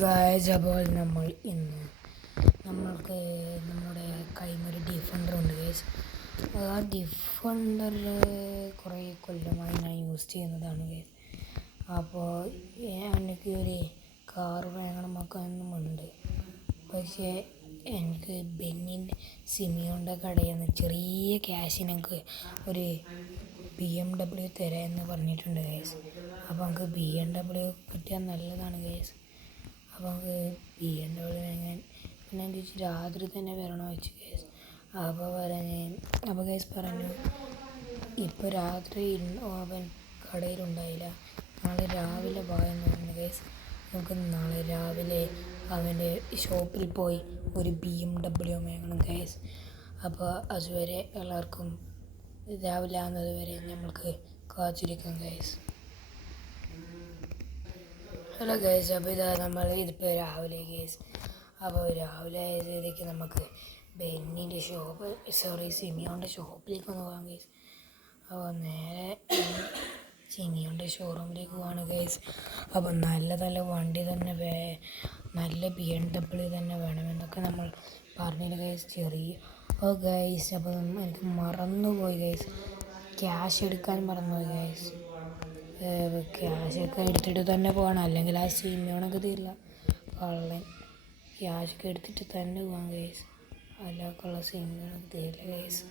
Guys, അപ്പോൾ നമ്മൾക്ക് നമ്മുടെ കൈമൊരു ഡിഫണ്ടർ ഉണ്ട് ഗൈസ്. ആ ഡിഫണ്ടർ കുറേ കൊല്ലമായി ഞാൻ യൂസ് ചെയ്യുന്നതാണ് ഗൈസ്. അപ്പോൾ എനിക്ക് ഒരു കാർ വാങ്ങണമൊക്കെ എന്നുമുണ്ട്. പക്ഷേ എനിക്ക് ബെന്നിൻ്റെ സിമിയോൻ്റെ കടയിൽ നിന്ന് ചെറിയ ക്യാഷിന് എനിക്ക് ഒരു BMW തരാമെന്ന് പറഞ്ഞിട്ടുണ്ട് ഗൈസ്. അപ്പോൾ നമുക്ക് BMW കിട്ടിയാൽ നല്ലതാണ് ഗൈസ്. അപ്പോൾ നമുക്ക് BMW വാങ്ങാൻ പിന്നെ എൻ്റെ ചോദിച്ചു രാത്രി തന്നെ വരണോ വെച്ചു ഗൈസ്. അപ്പോൾ ഗൈസ് പറഞ്ഞു ഇപ്പോൾ രാത്രി അവൻ കടയിലുണ്ടായില്ല, നാളെ രാവിലെ വായെന്ന് പറഞ്ഞു ഗൈസ്. നമുക്ക് നാളെ രാവിലെ അവൻ്റെ ഷോപ്പിൽ പോയി ഒരു BMW വാങ്ങണം ഗൈസ്. അപ്പോൾ അതുവരെ എല്ലാവർക്കും രാവിലെ ആകുന്നത് വരെ നമ്മൾക്ക് കാത്തിരിക്കാം ഗൈസ്. ഹലോ ഗൈസ്, അപ്പോൾ ഇതിപ്പോൾ രാവിലെ ഗൈസ്. അപ്പോൾ രാവിലെ ആയ രീതിക്ക് നമുക്ക് ബെന്നിൻ്റെ സിമിയോൻ്റെ ഷോപ്പിലേക്ക് ഒന്ന് പോകാം ഗൈസ്. അപ്പോൾ നേരെ സിമിയോൻ്റെ ഷോറൂമിലേക്ക് പോവാണ് ഗൈസ്. അപ്പോൾ നല്ല വണ്ടി തന്നെ നല്ല BMW തന്നെ വേണമെന്നൊക്കെ നമ്മൾ പറഞ്ഞില്ല ഗൈസ്. ഗൈസ്, അപ്പോൾ എനിക്ക് മറന്നുപോയി ഗൈസ്, ക്യാഷ് എടുക്കാൻ മറന്നുപോയി ഗൈസ്. ക്യാഷൊക്കെ എടുത്തിട്ട് തന്നെ പോകണം, അല്ലെങ്കിൽ ആ സിമിയോണൊക്കെ തീരില്ല. കള്ളൻ ക്യാഷൊക്കെ എടുത്തിട്ട് തന്നെ പോകാം ഗൈസ്, അല്ലാക്കുള്ള സിമിയോണൊക്കെ തീരില്ല ഗൈസ്.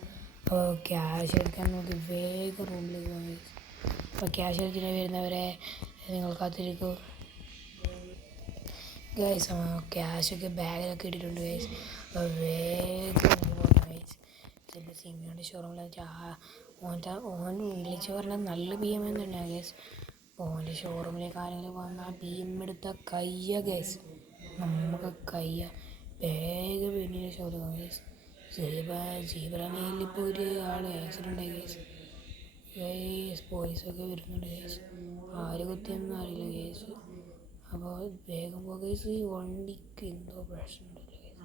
അപ്പോൾ ക്യാഷ് എടുക്കാൻ നോക്കി വേഗം റൂമിലേക്ക് പോകാം ഗൈസ്. അപ്പോൾ ക്യാഷ് എടുത്തിട്ട് വരുന്നവരെ നിങ്ങൾ കാത്തിരിക്കൂ ഗൈസ്. ക്യാഷൊക്കെ ബാഗിലൊക്കെ ഇട്ടിട്ടുണ്ട് ഗൈസ്. അപ്പോൾ വേഗം പോകാം ഗൈസ്. ചിലപ്പോൾ സിമിയോൻ്റെ ഷോറൂമിൽ ഓൻ വിളിച്ച് പറഞ്ഞാൽ നല്ല BM തന്നെയാണ് ഗൈസ്. ഓൻ്റെ ഷോറൂമിലേക്ക് ആരെങ്കിലും വന്നാൽ BM എടുത്ത കയ്യ ഗൈസ്, നമുക്ക് കയ്യ വേഗം പിന്നെ ഷോറൂം ഗൈസ്. ജീബ്രാനയിലിപ്പോൾ ഒരു ആൾ ആക്സിഡൻ്റ് ആയി ഗൈസ്. പോലീസൊക്കെ വരുന്നുണ്ട് ഗൈസ്, ആര് കുത്തിയൊന്നും അറിയില്ല ഗൈസ്. അപ്പോൾ വേഗം പോകുക ഗൈസ്, വണ്ടിക്ക് എന്തോ പ്രശ്നമുണ്ടല്ലോ ഗൈസ്.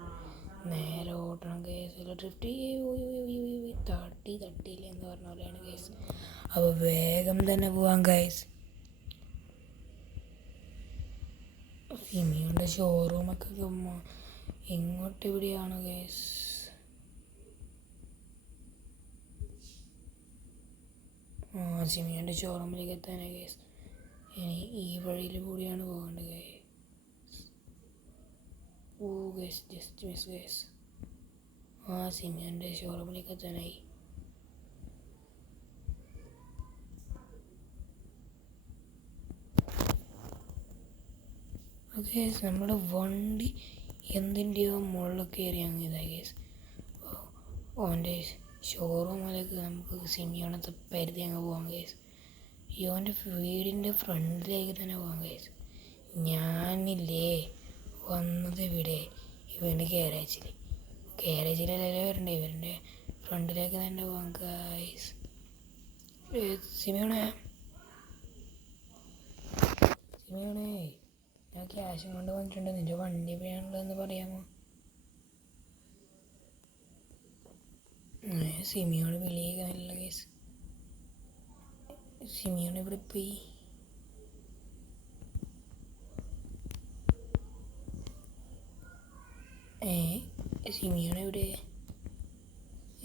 നേരെ ഓട്ടണം ഗൈസ്, ഡ്രിഫ്റ്റ് തട്ടിയില്ല എന്ന് പറഞ്ഞ പോലെയാണ് ഗൈസ്. അപ്പോൾ വേഗം തന്നെ പോവാം ഗൈസ്. സിമിയോൻ്റെ ഷോറൂമൊക്കെ ഇങ്ങോട്ട് എവിടെയാണ് ഗൈസ്? സിമിയോൻ്റെ ഷോറൂമിലേക്ക് എത്താനാണ് ഗൈസ്. ഇനി ഈ വഴിയിൽ കൂടിയാണ് പോകേണ്ടത് guys. Guys, just miss guys. സിമിയോൻ്റെ ഷോറൂമിലേക്ക് എത്താനായി. ഗൈസ്, നമ്മുടെ വണ്ടി എന്തിൻ്റെയോ മുകളിലൊക്കെ കയറി ഇതായി ഗൈസ്. ഓൻ്റെ ഷോറൂമിലേക്ക് നമുക്ക് സിമിയോണത്തെ പരിധി അങ്ങ് പോകാം ഗൈസ്. ഓൻ്റെ വീടിൻ്റെ ഫ്രണ്ടിലേക്ക് തന്നെ പോകാം ഗൈസ്. ഞാനില്ലേ വന്നത് ഇവിടെ ഇവൻ്റെ ഗാരേജിലല്ലേ വരണ്ടേ, ഇവരുടെ ഫ്രണ്ടിലേക്ക് തന്നെ പോകാം ഗൈസ്. സിമിയോണേ ഞാൻ ക്യാഷും കൊണ്ട് വന്നിട്ടുണ്ട്, നിൻ്റെ വണ്ടി എവിടെയാണുള്ളതെന്ന് പറയാമോ? Simeon വിളിക്കാനില്ല case. സിമിയോൺ ഇവിടെ പോയി? സിമിയോൺ എവിടെ?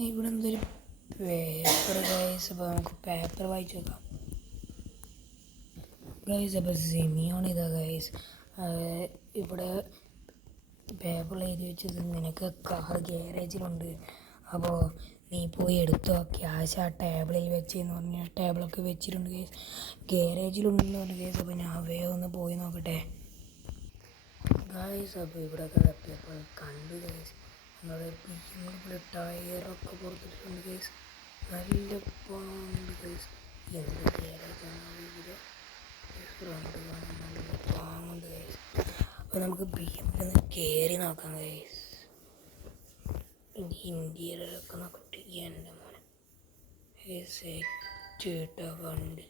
ഇവിടെ എന്തൊരു പേപ്പർ ഗൈസ്. അപ്പോൾ നമുക്ക് പേപ്പർ വായിച്ചു നോക്കാം ഗൈസ്. അപ്പോൾ സിമിയോൺ ഇതാ ഗൈസ്, ഇവിടെ പേപ്പറിൽ എഴുതി വെച്ചത് നിനക്ക് കാർ ഗാരേജിലുണ്ട്, അപ്പോൾ നീ പോയി എടുത്തോ, ക്യാഷ് ആ ടേബിളിൽ വെച്ചെന്ന് പറഞ്ഞ് ടേബിളൊക്കെ വെച്ചിട്ടുണ്ട് കേസ്, ഗാരേജിലുണ്ടെന്ന് പറഞ്ഞു കേസ്. അപ്പോൾ ഞാൻ വേഗം ഒന്ന് പോയി നോക്കട്ടെ ഗായ്സ്. അപ്പോൾ ഇവിടെ കിടപ്പിയപ്പോൾ കണ്ടു ഗൈസ്, നമ്മുടെ BMW ടയറൊക്കെ പുറത്തിട്ടുണ്ട് ഗൈസ്. നല്ല പാണ്ട് ഗൈസ്, എന്ത് ഗാരേജാണ് ഇവിടെ, ഫ്രണ്ട് കാണാൻ നല്ല പാങ്ങുണ്ട് ഗൈസ്. അപ്പോൾ നമുക്ക് BMW കയറി നോക്കാം ഗൈസ്. ഇന്ത്യയിലൊക്കെ നോക്കട്ടെ, എൻ്റെ മോനെ സെറ്റ് ഇട്ട വണ്ടി.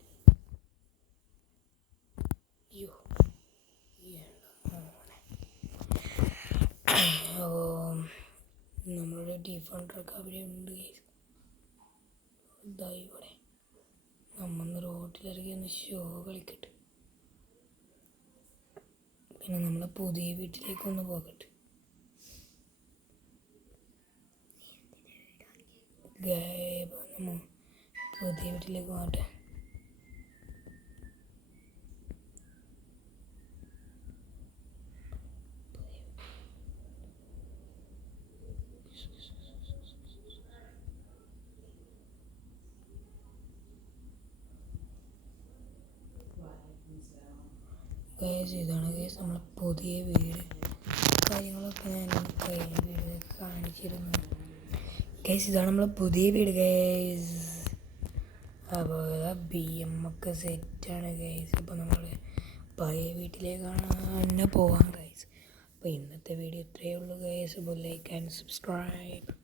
അയ്യോ നമ്മളുടെ ഡിഫണ്ടറൊക്കെ അവിടെ ഉണ്ട് ഗൈസ്. ഇതാ ഇവിടെ നമ്മന്ന് റോഡിലിറങ്ങി ഒന്ന് ഷോ കളിക്കട്ടെ. പിന്നെ നമ്മൾ പുതിയ വീട്ടിലേക്കൊന്ന് പോകട്ടെ. നമ്മൾ പുതിയ വീട്ടിലേക്ക് പോകട്ടെ. ഗൈസ് ഇതാണ് ഗൈസ് നമ്മളെ പുതിയ വീട്. കാര്യങ്ങളൊക്കെ ഞാൻ കഴിഞ്ഞ വീട് കാണിച്ചിരുന്നു. ഗൈസ് ഇതാണ് നമ്മളെ പുതിയ വീട് ഗൈസ്. അപ്പോൾ BM ഒക്കെ സെറ്റാണ് ഗൈസ്. അപ്പോൾ നമ്മൾ പഴയ വീട്ടിലേക്കാണ് തന്നെ പോവാം ഗൈസ്. അപ്പോൾ ഇന്നത്തെ വീഡിയോ ഇത്രയേ ഉള്ളൂ ഗൈസ്. അപ്പോൾ ലൈക്ക് ആൻഡ് സബ്സ്ക്രൈബ്.